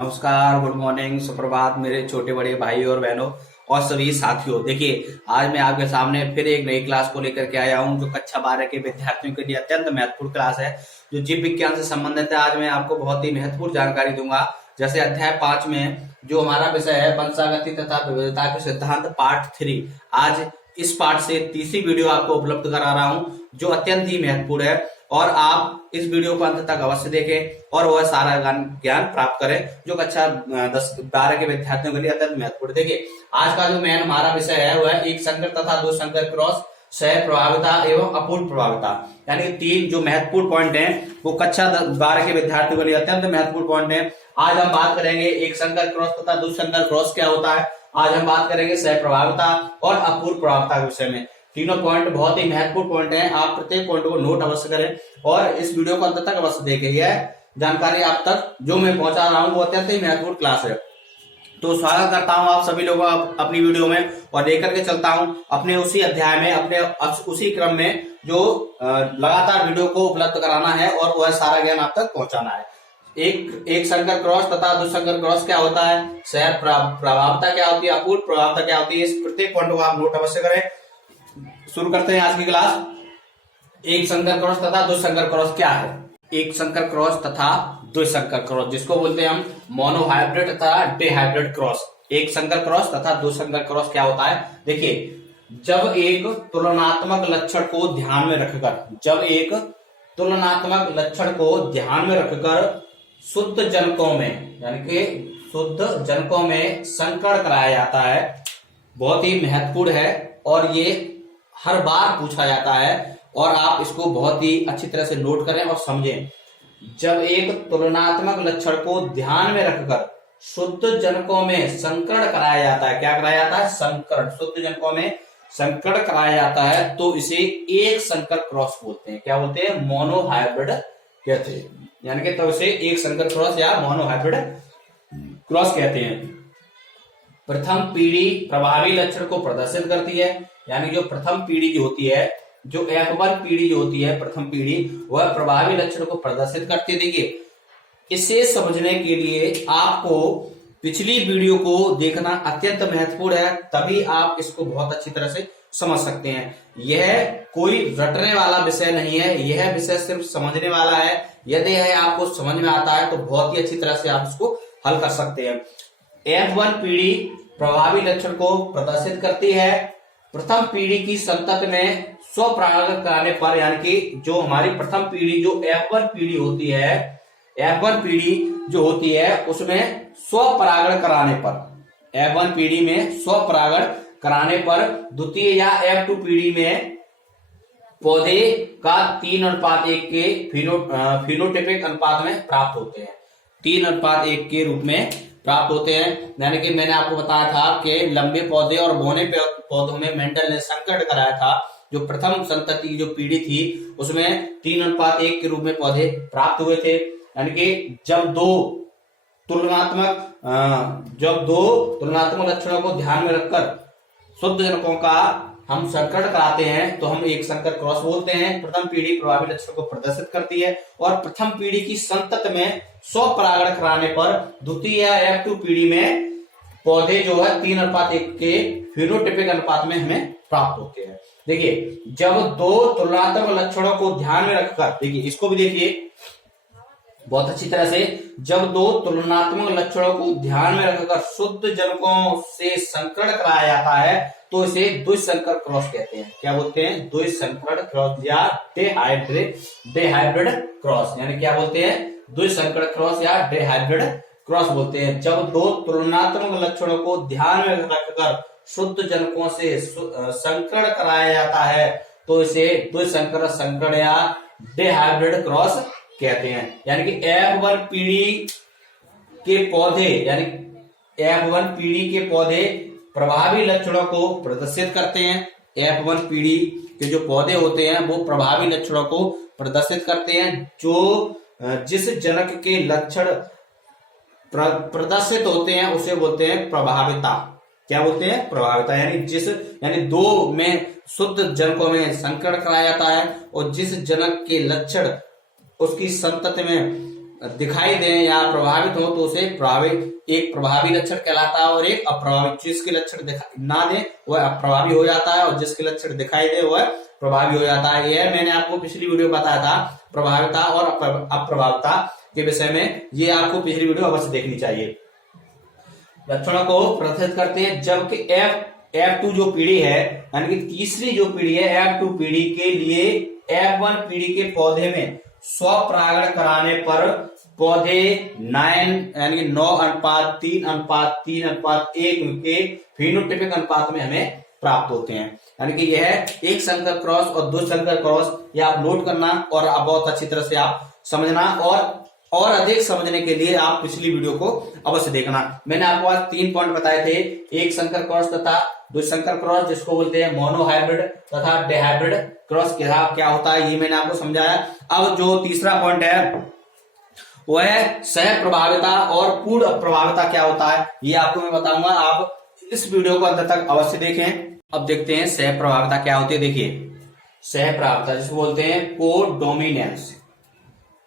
नमस्कार, good morning, सुप्रभात मेरे छोटे बड़े भाई और बहनों और सभी साथियों। देखिए, आज मैं आपके सामने फिर एक नई क्लास को लेकर के आया हूं जो कक्षा 12 के विद्यार्थियों के लिए अत्यंत महत्वपूर्ण क्लास है, जो जीव विज्ञान से संबंधित है। आज मैं आपको बहुत ही महत्वपूर्ण जानकारी दूंगा। जैसे अध्याय 5 में जो हमारा विषय है वंशागति तथा विविधता के सिद्धांत पार्ट 3, आज इस पार्ट से तीसरी वीडियो आपको उपलब्ध करा रहा हूं जो अत्यंत ही महत्वपूर्ण है, और आप इस वीडियो को अंत तक अवश्य देखें और वह सारा ज्ञान प्राप्त करें जो कक्षा 10-12 के विद्यार्थियों के लिए अत्यंत महत्वपूर्ण। देखिए, आज का जो मेन हमारा विषय है वह एक संकर तथा दो संकर क्रॉस, सह प्रभाविता एवं अपूर्ण प्रभाविता, यानी तीन जो महत्वपूर्ण पॉइंट हैं वो कक्षा 12 के विद्यार्थियों के लिए अत्यंत महत्वपूर्ण पॉइंट है। आज हम बात करेंगे एक संकर क्रॉस तथा दो संकर क्रॉस क्या होता है। आज हम बात करेंगे सह प्रभाविता और अपूर्ण प्रभाविता के विषय में। तीनों पॉइंट बहुत ही महत्वपूर्ण पॉइंट हैं। आप प्रत्येक पॉइंट को नोट अवश्य करें और इस वीडियो को अंत तक अवश्य देखें। यह जानकारी आप तक जो मैं पहुंचा रहा हूं वो अत्यंत ही महत्वपूर्ण क्लास है। तो स्वागत करता हूं आप सभी लोगों का अपनी वीडियो में, और लेकर के चलता हूं अपने उसी अध्याय में, अपने उसी क्रम में जो लगातार वीडियो को उपलब्ध कराना है और वह सारा ज्ञान आप तक पहुंचाना है। एक संकर क्रॉस तथा दो संकर क्रॉस क्या होता है, सह प्रभाविता क्या होती है, अपूर्ण प्रभाविता क्या होती है, इस प्रत्येक पॉइंट को आप नोट अवश्य करें। शुरू करते हैं आज की क्लास। एक संकर क्रॉस तथा दो संकर क्रॉस क्या है। एक संकर क्रॉस तथा दो संकर क्रॉस, जिसको बोलते हैं हम मोनोहाइब्रिड तथा डिहाइब्रिड क्रॉस। एक संकर क्रॉस तथा दो संकर क्रॉस क्या होता है। देखिए, जब एक तुलनात्मक लक्षण को ध्यान में रखकर शुद्ध जनकों में, यानी कि शुद्ध जनकों में संकरण कराया जाता है। बहुत ही महत्वपूर्ण है और ये हर बार पूछा जाता है और आप इसको बहुत ही अच्छी तरह से नोट करें और समझें। जब एक तुलनात्मक लक्षण को ध्यान में रखकर शुद्ध जनकों में संकरण कराया जाता है, क्या कराया जाता है, संकरण, शुद्ध जनकों में संकरण कराया जाता है, तो इसे एक संकर क्रॉस बोलते हैं। क्या बोलते हैं, मोनोहाइब्रिड कहते हैं। यानी कि तो इसे एक संकर क्रॉस या मोनोहाइब्रिड क्रॉस कहते हैं। प्रथम पीढ़ी प्रभावी लक्षण को प्रदर्शित करती है, यानी जो प्रथम पीढ़ी जो होती है, जो F1 पीढ़ी जो होती है, प्रथम पीढ़ी, वह प्रभावी लक्षण को प्रदर्शित करती है। देखिए, इसे समझने के लिए आपको पिछली वीडियो को देखना अत्यंत महत्वपूर्ण है, तभी आप इसको बहुत अच्छी तरह से समझ सकते हैं। यह कोई रटने वाला विषय नहीं है, यह विषय सिर्फ समझने वाला है। यदि यह आपको समझ में आता है तो बहुत ही अच्छी तरह से आप इसको हल कर सकते हैं। F1 पीढ़ी प्रभावी लक्षण को प्रदर्शित करती है। प्रथम पीढ़ी की संतति में स्वपरागण कराने पर, यानी कि जो हमारी प्रथम पीढ़ी जो F1 पीढ़ी होती है, F1 पीढ़ी जो होती है उसमें स्वपरागण कराने पर, F1 पीढ़ी में स्वपरागण कराने पर द्वितीय या F2 पीढ़ी में पौधे का 3:1 के फिनोटाइपिक अनुपात में प्राप्त होते हैं। 3:1 के रूप में प्राप्त होते हैं। यानी कि मैंने आपको बताया था कि लंबे पौधे और बौने पौधों में मेंडल ने संकरण कराया था। जो प्रथम संतति की जो पीढ़ी थी उसमें 3:1 के रूप में पौधे प्राप्त हुए थे। यानी कि जब दो तुलनात्मक लक्षणों को ध्यान में रखकर शुद्ध जनकों का हम संकरण कराते हैं तो हम एक संकर क्रॉस बोलते हैं। प्रथम पीढ़ी प्रभावी लक्षण को प्रदर्शित करती है और प्रथम पीढ़ी की संतति में स्वपरागण कराने पर द्वितीय या F2 पीढ़ी में पौधे जो है 3:1 के फिनोटाइपिक अनुपात में हमें प्राप्त होते हैं। देखिए, जब दो तुलनात्मक लक्षणों को ध्यान में रखकर, देखिए इसको भी देखिए बहुत अच्छी तरह से, जब दो तुलनात्मक लक्षणों को ध्यान में रखकर शुद्ध जनकों से संकरण कराया जाता है तो इसे द्विसंकर क्रॉस कहते हैं। क्या बोलते हैं, द्विसंकर क्रॉस या डिहाइब्रिड क्रॉस, यानी क्या बोलते हैं, द्विसंकर क्रॉस या डिहाइब्रिड क्रॉस बोलते हैं। जब दो तुलनात्मक लक्षणों को ध्यान में रखकर शुद्ध जनकों से संकरण कराया जाता है तो इसे द्विसंकर संकरण या डिहाइब्रिड क्रॉस कहते हैं। यानी कि F1 पीढ़ी के पौधे, यानी F1 पीढ़ी के पौधे प्रभावी लक्षणों को प्रदर्शित करते हैं। F1 पीढ़ी के जो पौधे होते हैं वो प्रभावी लक्षणों को प्रदर्शित करते हैं। जो जिस जनक के लक्षण प्रदर्शित होते हैं उसे बोलते हैं प्रभाविता। क्या बोलते हैं, प्रभाविता। यानी दो में शुद्ध जनकों में संकरण कराया जाता है और जिस जनक के लक्षण उसकी संतति में दिखाई दें या प्रभावित हो तो उसे एक प्रभावी लक्षण कहलाता है और एक अप्रभावित। जिसके लक्षण दिखाई ना दे वह अप्रभावी हो जाता है और जिसके लक्षण दिखाई दे वह प्रभावी हो जाता है। यह मैंने आपको पिछली वीडियो बताया था प्रभाविता और अप्रभाविता के विषय में, ये आपको पिछली वीडियो अवश्य देखनी चाहिए। लक्षणों को प्रदर्शित करते हैं जबकि F2 जो पीढ़ी है यानी कि तीसरी जो पीढ़ी है F2 पीढ़ी के लिए F1 पीढ़ी के पौधे में स्वपरागण कराने पर पौधे 9 यानी कि 9:3:3:1 के फिनोटाइपिक अनुपात में हमें प्राप्त होते हैं। यानी कि यह एक संकर क्रॉस और दो संकर क्रॉस, यह आप नोट करना और आप बहुत अच्छी तरह से आप समझना और अधिक समझने के लिए आप पिछली वीडियो को अवश्य देखना। मैंने आपको आज 3 पॉइंट बताए थे, एक संकर क्रॉस तथा दो संकर क्रॉस जिसको बोलते हैं मोनोहाइब्रिड तथा डिहाइब्रिड क्रॉस क्या होता है, ये मैंने आपको समझाया। अब जो तीसरा पॉइंट है वह है सह प्रभाविता और पूर्ण प्रभाविता क्या होता है, ये आपको मैं बताऊंगा। आप इस वीडियो को अंत तक अवश्य देखें। अब देखते हैं सह प्रभाविता क्या होती है। देखिए सह प्रभाविता जिसको बोलते हैं कोडोमिनेंस।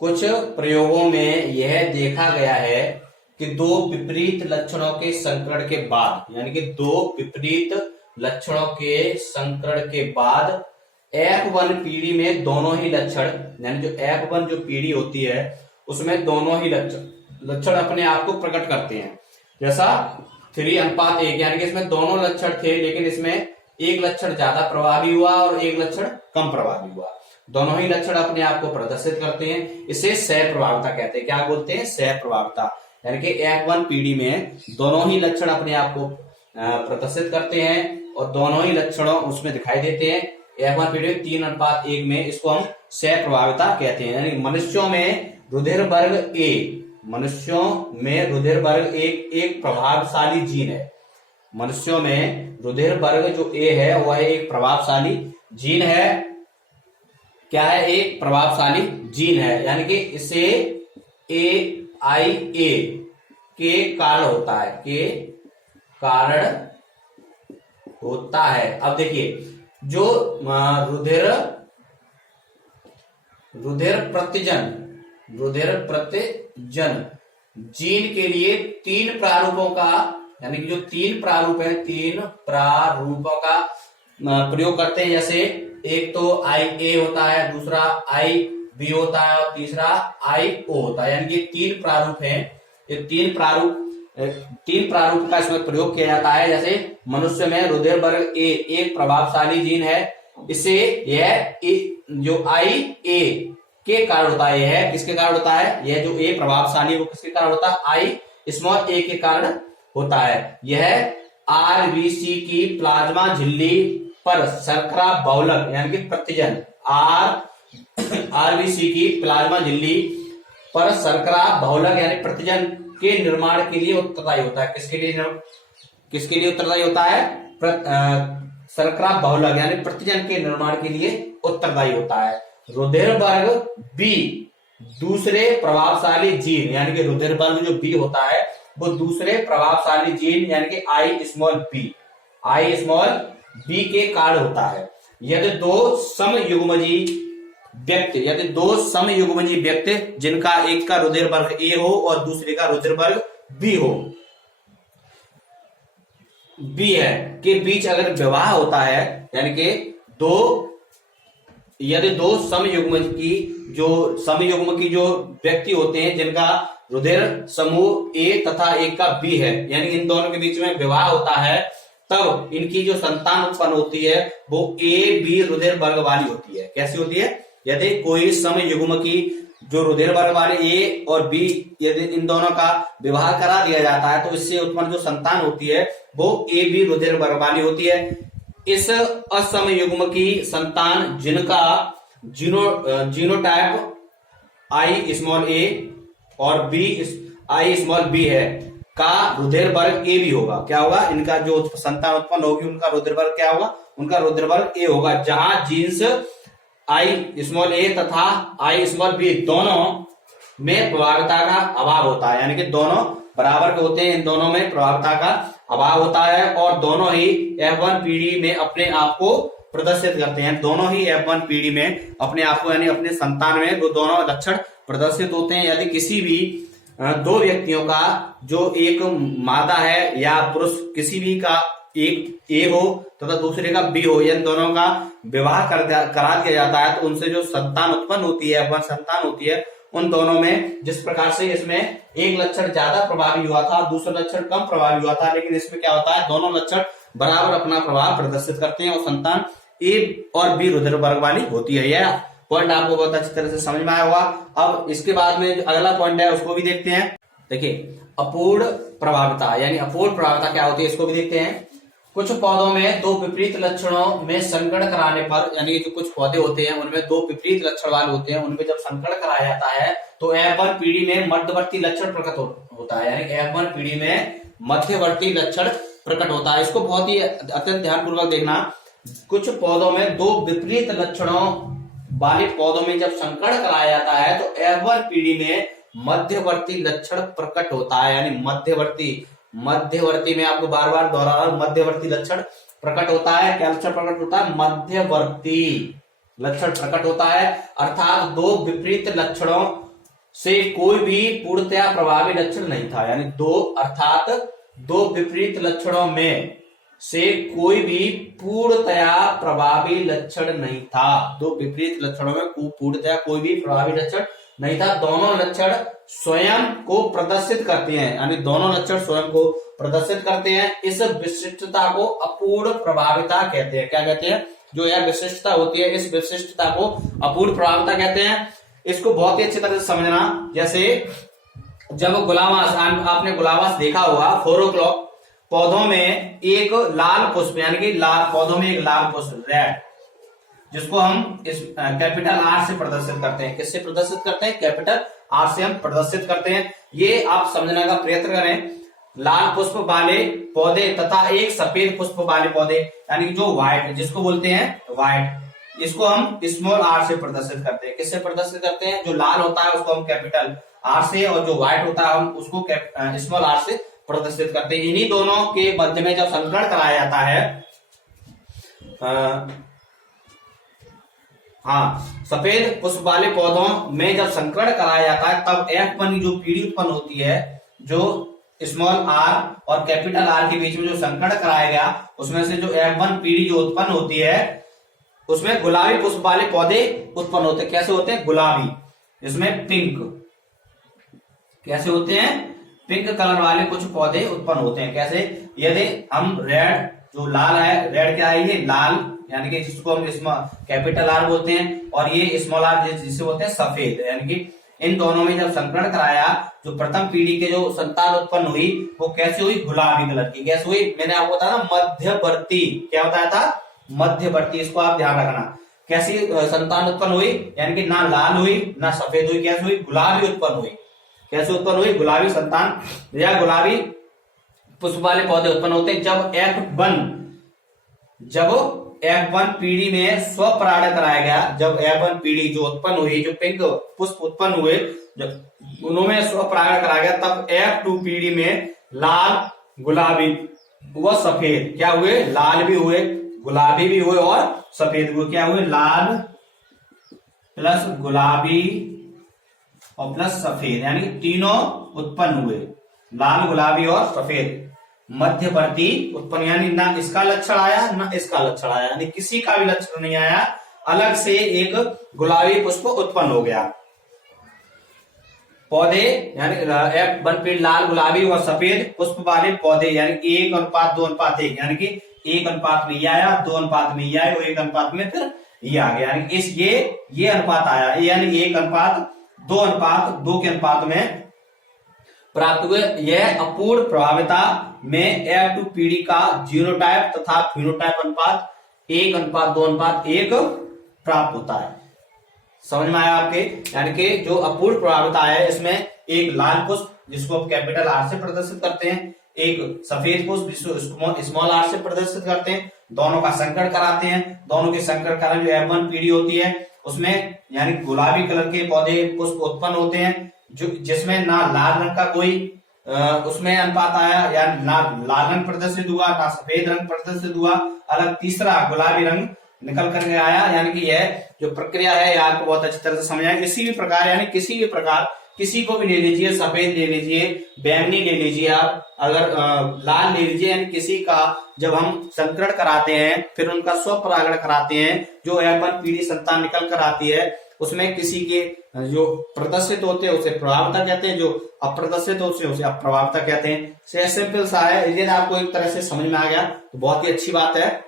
कुछ प्रयोगों में यह देखा गया है कि दो विपरीत लक्षणों के संकरण के बाद, यानी कि दो विपरीत लक्षणों के संकरण के बाद F1 पीढ़ी में दोनों ही लक्षण, यानी जो F1 जो पीढ़ी होती है उसमें दोनों ही लक्षण अपने आप को प्रकट करते हैं। जैसा 3:1, यानी कि इसमें दोनों लक्षण थे लेकिन इसमें एक लक्षण ज्यादा प्रभावी हुआ और एक लक्षण कम प्रभावी हुआ। दोनों ही लक्षण अपने आप को प्रदर्शित करते हैं, इसे सह प्रभाविता कहते हैं। क्या बोलते हैं? सह प्रभाविता। यानी कि F1 पीढ़ी में दोनों ही लक्षण अपने आप को प्रदर्शित करते हैं और दोनों ही लक्षणों उसमें दिखाई देते हैं। F1 पीढ़ी 3:1 में इसको हम सह प्रभाविता कहते हैं। यानी मनुष्यों में रुधिर वर्ग A, मनुष्यों में रुधिर वर्ग एक प्रभावशाली जीन है। मनुष्यों में रुधिर वर्ग जो A है वह एक प्रभावशाली जीन है। क्या है? एक प्रभावशाली जीन है, यानी कि इसे AIA के कारण होता है, के कारण होता है। अब देखिए जो रुधिर प्रतिजन जीन के लिए 3 प्रारूपों का, यानी कि जो 3 प्रारूप है 3 प्रारूपों का प्रयोग करते हैं। जैसे एक तो IA होता है, दूसरा IB होता है और तीसरा IO होता है। यानी कि 3 प्रारूप हैं। ये 3 प्रारूप का इसमें प्रयोग किया जाता है। जैसे मनुष्य में रुधिर वर्ग A एक प्रभावशाली जीन है, इसे यह जो IA के कारण होता है। यह किसके कारण होता है? यह जो A प्रभावशाली वो किसके कारण होता है? I के कारण होता है। यह RBC की प्लाज्मा झिल्ली पर शर्करा बहुलक यानी कि प्रतिजन, RBC की प्लाज्मा झिल्ली पर शर्करा बहुलक यानी प्रतिजन के निर्माण के लिए उत्तरदायी होता है। किसके लिए उत्तरदायी होता है? शर्करा बहुलक यानी प्रतिजन के निर्माण के लिए उत्तरदायी होता है। रुधिर वर्ग B दूसरे प्रभावशाली जीन, यानी कि रुधिर वर्ग जो B होता है वो दूसरे प्रभावशाली जीन यानी कि I के कारण होता है। यदि दो समयुग्मजी व्यक्ति जिनका एक का रुधिर वर्ग A हो और दूसरे का रुधिर वर्ग B हो, B है के बीच अगर विवाह होता है, यानी कि यदि दो समयुग्म की जो व्यक्ति होते हैं जिनका रुधिर समूह A तथा एक का B है, यानी इन दोनों के बीच में विवाह होता है, तब इनकी जो संतान उत्पन्न होती है वो AB रुधिर वर्ग वाली होती है। कैसी होती है? यदि कोई समयुग्म की जो रुधिर वर्ग वाले A और B, यदि इन दोनों का विवाह करा दिया जाता है तो इससे उत्पन्न जो संतान होती है वो AB रुधिर वर्ग वाली होती है। इस असमयुग्म की संतान जिनका जीनोटाइप IA और I है का रुधिर वर्ग A भी होगा। क्या होगा? इनका जो संतान उत्पन्न होगी उनका रुधिर वर्ग क्या होगा? उनका रुधिर वर्ग A होगा। जहां जीन्स I तथा IB दोनों में प्रभाविता का अभाव होता है, यानी कि दोनों बराबर के होते हैं, इन दोनों में प्रभाविता का अभाव होता है और दोनों ही F1 पीढ़ी में अपने आप को प्रदर्शित करते हैं। दोनों ही F1 पीढ़ी में अपने आप को यानी अपने संतान में वो दोनों लक्षण प्रदर्शित होते हैं। यदि किसी भी दो व्यक्तियों का जो एक मादा है या पुरुष किसी भी का एक ए हो तथा दूसरे का बी हो, इन दोनों का विवाह करा दिया जाता है तो उनसे जो संतान उत्पन्न होती है, F1 संतान होती है, उन दोनों में जिस प्रकार से इसमें एक लक्षण ज्यादा प्रभावी हुआ था, दूसरा लक्षण कम प्रभावी हुआ था, लेकिन इसमें क्या होता है दोनों लक्षण बराबर अपना प्रभाव प्रदर्शित करते हैं और संतान ए और बी रुधिर वर्ग वाली होती है। यह पॉइंट आपको बहुत अच्छी तरह से समझ में आया होगा। अब इसके बाद में जो अगला पॉइंट है उसको भी देखते हैं। देखिए अपूर्ण प्रभाविता, यानी अपूर्ण प्रभाविता क्या होती है इसको भी देखते हैं। कुछ पौधों में दो विपरीत लक्षणों में संकरण कराने पर, यानी जो कुछ पौधे होते हैं उनमें दो विपरीत लक्षण वाले होते हैं, उनमें जब संकरण कराया जाता है तो F1 पीढ़ी में मध्यवर्ती लक्षण प्रकट होता है, यानी F1 पीढ़ी में मध्यवर्ती लक्षण प्रकट होता है। इसको बहुत ही अत्यंत ध्यानपूर्वक देखना। कुछ पौधों में दो विपरीत लक्षणों वाले पौधों में जब संकरण कराया जाता है तो F1 पीढ़ी में मध्यवर्ती लक्षण प्रकट होता है, यानी मध्यवर्ती में आपको बार बार दोहरा रहा हूं, मध्यवर्ती लक्षण प्रकट होता है। क्या लक्षण प्रकट होता है? मध्यवर्ती लक्षण प्रकट होता है, अर्थात दो विपरीत लक्षणों से कोई भी पूर्णतया प्रभावी लक्षण नहीं था, यानी दो विपरीत लक्षणों में से कोई भी पूर्णतया प्रभावी लक्षण नहीं था। दो विपरीत लक्षणों में पूर्णतया कोई भी प्रभावी लक्षण नहीं था। दोनों लक्षण स्वयं को प्रदर्शित करते हैं, यानी दोनों लक्षण स्वयं को प्रदर्शित करते हैं। इस विशिष्टता को अपूर्ण प्रभाविता कहते हैं। क्या कहते हैं? जो यह विशिष्टता होती है, इस विशिष्टता को अपूर्ण प्रभाविता कहते हैं। इसको बहुत ही अच्छी तरह से समझना। जैसे जब गुलाबास, आपने गुलाबास देखा होगा, 4 o'clock पौधों में एक लाल पुष्प, यानी कि पौधों में एक लाल पुष्प रेड, जिसको हम इस कैपिटल आर से प्रदर्शित करते हैं। किससे प्रदर्शित करते हैं? कैपिटल आर से हम प्रदर्शित करते हैं। ये आप समझने का प्रयत्न करें। लाल पुष्प वाले पौधे तथा एक सफेद पुष्प वाले पौधे, यानी जो व्हाइट, जिसको बोलते हैं व्हाइट, इसको हम स्मॉल आर से प्रदर्शित करते हैं। किससे प्रदर्शित करते हैं? जो लाल होता है उसको हम कैपिटल आर से, और जो व्हाइट होता है हम उसको स्मॉल आर से प्रदर्शित करते हैं। इन्हीं दोनों के मध्य में जब संकरण कराया जाता है, सफेद पुष्प वाले पौधों में जब संकरण कराया जाता है तब F1 जो पीढ़ी उत्पन्न होती है, जो स्मॉल आर और कैपिटल आर के बीच में जो संकरण कराया गया, उसमें से जो F1 पीढ़ी जो उत्पन्न होती है उसमें गुलाबी पुष्प वाले पौधे उत्पन्न होते हैं। कैसे होते हैं? गुलाबी, इसमें पिंक, कैसे होते हैं? पिंक कलर वाले कुछ पौधे उत्पन्न होते हैं। कैसे? यदि हम रेड, जो लाल है, रेड क्या है? ये लाल, यानी कि जिसको हम कैपिटल आर बोलते हैं, और ये स्मॉल आर जिसे बोलते हैं सफेद, यानी कि इन दोनों में जब संकरण कराया, जो प्रथम पीढ़ी के जो संतान उत्पन्न हुई वो कैसे हुई? गुलाबी कलर की। कैसे हुई? मैंने आपको बताया ना, मध्यवर्ती। क्या बताया था? मध्यवर्ती। इसको आप ध्यान रखना। कैसी संतान उत्पन्न हुई? यानी कि ना लाल हुई ना सफेद हुई, कैसे हुई? गुलाबी उत्पन्न हुई। कैसे उत्पन्न हुई? गुलाबी संतान या गुलाबी पुष्प वाले पौधे उत्पन्न होते हैं। जब F1 पीढ़ी में स्वपरागण कराया गया, जब F1 पीढ़ी जो उत्पन्न हुई, जो पिंक पुष्प उत्पन्न हुए, जब उन्होंने स्वपरागण कराया गया, तब F2 पीढ़ी में लाल, गुलाबी व सफेद क्या हुए? लाल भी हुए, गुलाबी भी हुए और सफेद हुए। क्या हुए? लाल प्लस गुलाबी और प्लस सफेद, यानी तीनों उत्पन्न हुए, लाल, गुलाबी और सफेद। मध्यवर्ती उत्पन्न, यानी ना इसका लक्षण आया ना इसका लक्षण आया, यानी किसी का भी लक्षण नहीं आया, अलग से एक गुलाबी पुष्प उत्पन्न हो गया। पौधे, यानी F1 पीढ़ी लाल, गुलाबी और सफेद पुष्प वाले पौधे, यानी 1:2:1, यानी कि 1 अनुपात में ये आया, 2 अनुपात में ये आया और 1 अनुपात में फिर ये आ गया, यानी इस ये अनुपात आया, यानी 1:2 के अनुपात में प्राप्त हुए। यह अपूर्ण प्रभाविता में F2 पीढ़ी का जीनोटाइप तथा फिनोटाइप अनुपात 1:2:1 प्राप्त होता है। समझ में आया आपके? यानी कि जो अपूर्ण प्रभाविता है, इसमें एक लाल पुष्प जिसको आप कैपिटल आर से प्रदर्शित करते हैं, एक सफेद पुष्प जिसको स्मॉल आर से प्रदर्शित करते हैं, दोनों का संकरण कराते हैं। दोनों के संकरण कारण जो F1 पीढ़ी होती है उसमें यानी गुलाबी कलर के पौधे पुष्प उत्पन्न होते हैं, जो जिसमें ना लाल रंग का कोई उसमें अनुपात आया, या ना लाल रंग प्रदर्शित हुआ ना सफेद रंग प्रदर्शित हुआ, अलग तीसरा गुलाबी रंग निकल करके आया, यानी कि यह जो प्रक्रिया है यह आपको बहुत अच्छी तरह से समझ आएगी। इसी भी प्रकार यानी किसी भी प्रकार किसी को भी ले लीजिए, सफेद ले लीजिए, बैंगनी ले लीजिए, आप अगर लाल ले लीजिए, यानी किसी का जब हम संकरण कराते हैं फिर उनका स्वपरागण कराते हैं, जो अपन पीढ़ी संतान निकल कर आती है, उसमें किसी के जो प्रदर्शित होते हैं उसे प्रभावता कहते हैं, जो अप्रदर्शित होते हैं उसे अप्रभावता कहते हैं। सिंपल सा है, यदि आपको एक तरह से समझ में आ गया तो बहुत ही अच्छी बात है,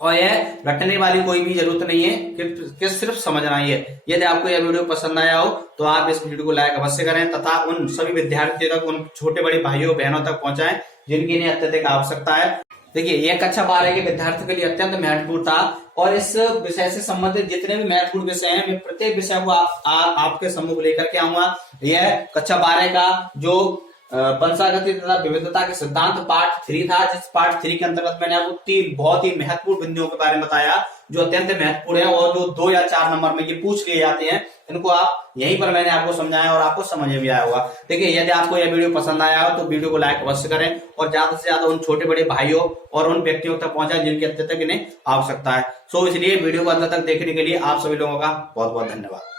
और यह रटने वाली कोई भी जरूरत नहीं है कि सिर्फ समझना ही है। यदि आपको यह वीडियो पसंद आया हो तो आप इस वीडियो को लाइक अवश्य करें तथा उन सभी विद्यार्थियों तक, उन छोटे बड़े भाइयों बहनों तक पहुंचाएं जिनकी इन्हें अत्यधिक आवश्यकता है। देखिए यह कक्षा 12 के विद्यार्थियों के लिए अत्यंत महत्वपूर्ण था, और इस विषय से संबंधित जितने भी महत्वपूर्ण विषय हैं मैं प्रत्येक विषय को आपके सम्मुख लेकर के आऊंगा। यह कक्षा 12 का जो वंशागति तथा विविधता के सिद्धांत पार्ट 3 था, जिस पार्ट 3 के अंतर्गत मैंने आपको 3 बहुत ही महत्वपूर्ण बिंदुओं के बारे में बताया जो अत्यंत महत्वपूर्ण है और जो 2 या 4 नंबर में ये पूछ लिए जाते हैं। इनको आप यहीं पर मैंने आपको समझाया और आपको समझ में भी आया होगा। देखिए यदि आपको यह वीडियो पसंद आया हो तो वीडियो को लाइक अवश्य करें और ज्यादा से ज्यादा उन छोटे बड़े भाइयों और उन व्यक्तियों तक पहुंचाएं जिनकी अत्यधिक इन्हें आवश्यकता है। इसलिए वीडियो को अंत तक देखने के लिए आप सभी लोगों का बहुत बहुत धन्यवाद।